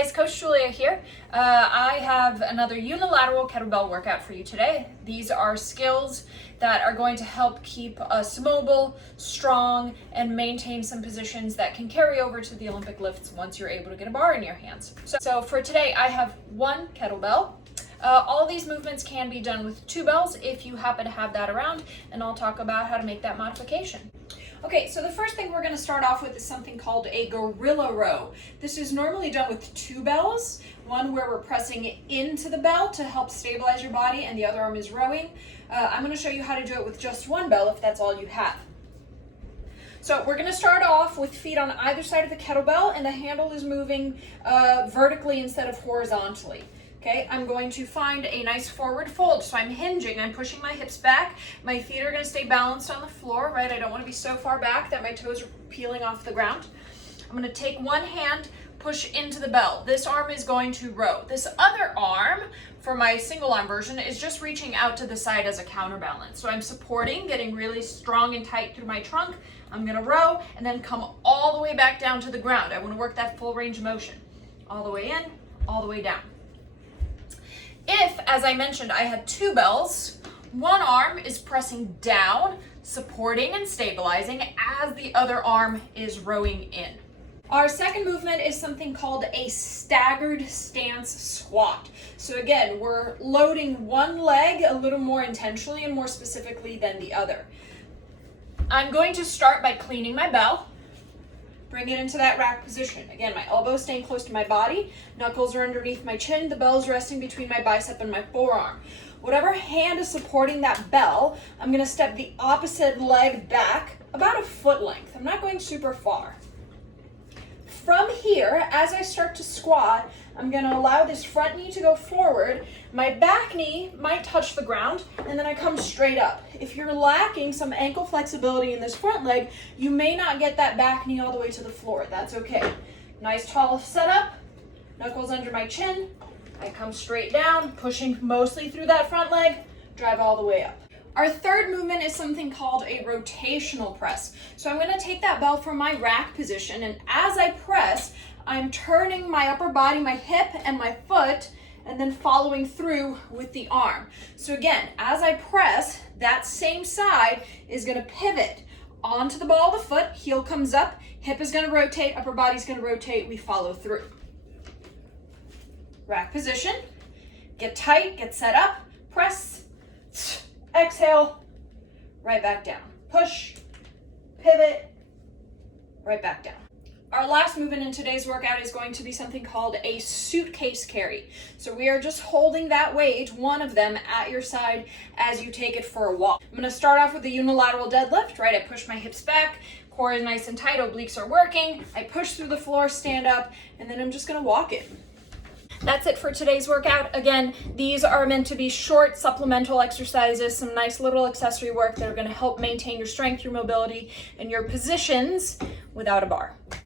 guys, Coach Julia here. I have another unilateral kettlebell workout for you today. These are skills that are going to help keep us mobile, strong, and maintain some positions that can carry over to the Olympic lifts once you're able to get a bar in your hands. So for today, I have one kettlebell. All these movements can be done with two bells if you happen to have that around, and I'll talk about how to make that modification. Okay, so the first thing we're going to start off with is something called a guerrilla row. This is normally done with two bells, one where we're pressing into the bell to help stabilize your body and the other arm is rowing. I'm going to show you how to do it with just one bell if that's all you have. So we're going to start off with feet on either side of the kettlebell and the handle is moving vertically instead of horizontally. Okay, I'm going to find a nice forward fold. So I'm hinging, I'm pushing my hips back. My feet are gonna stay balanced on the floor, right? I don't wanna be so far back that my toes are peeling off the ground. I'm gonna take one hand, push into the bell. This arm is going to row. This other arm, for my single arm version, is just reaching out to the side as a counterbalance. So I'm supporting, getting really strong and tight through my trunk. I'm gonna row and then come all the way back down to the ground. I wanna work that full range of motion. All the way in, all the way down. If, as I mentioned, I had two bells, one arm is pressing down, supporting and stabilizing as the other arm is rowing in. Our second movement is something called a staggered stance squat. So again, we're loading one leg a little more intentionally and more specifically than the other. I'm going to start by cleaning my bell. Bring it into that rack position. Again, my elbows staying close to my body, knuckles are underneath my chin, the bell's resting between my bicep and my forearm. Whatever hand is supporting that bell, I'm gonna step the opposite leg back about a foot length. I'm not going super far. From here, as I start to squat, I'm gonna allow this front knee to go forward. My back knee might touch the ground, and then I come straight up. If you're lacking some ankle flexibility in this front leg, you may not get that back knee all the way to the floor. That's okay. Nice tall setup, knuckles under my chin. I come straight down, pushing mostly through that front leg, drive all the way up. Our third movement is something called a rotational press. So I'm going to take that bell from my rack position, and as I press, I'm turning my upper body, my hip and my foot, and then following through with the arm. So again, as I press, that same side is going to pivot onto the ball of the foot, heel comes up, hip is going to rotate, upper body's going to rotate, we follow through. Rack position, get tight, get set up, press, exhale, right back down. Push, pivot, right back down. Our last movement in today's workout is going to be something called a suitcase carry. So we are just holding that weight, one of them, at your side as you take it for a walk. I'm gonna start off with the unilateral deadlift, right? I push my hips back, core is nice and tight, obliques are working. I push through the floor, stand up, and then I'm just gonna walk it. That's it for today's workout. Again, these are meant to be short supplemental exercises, some nice little accessory work that are going to help maintain your strength, your mobility, and your positions without a bar.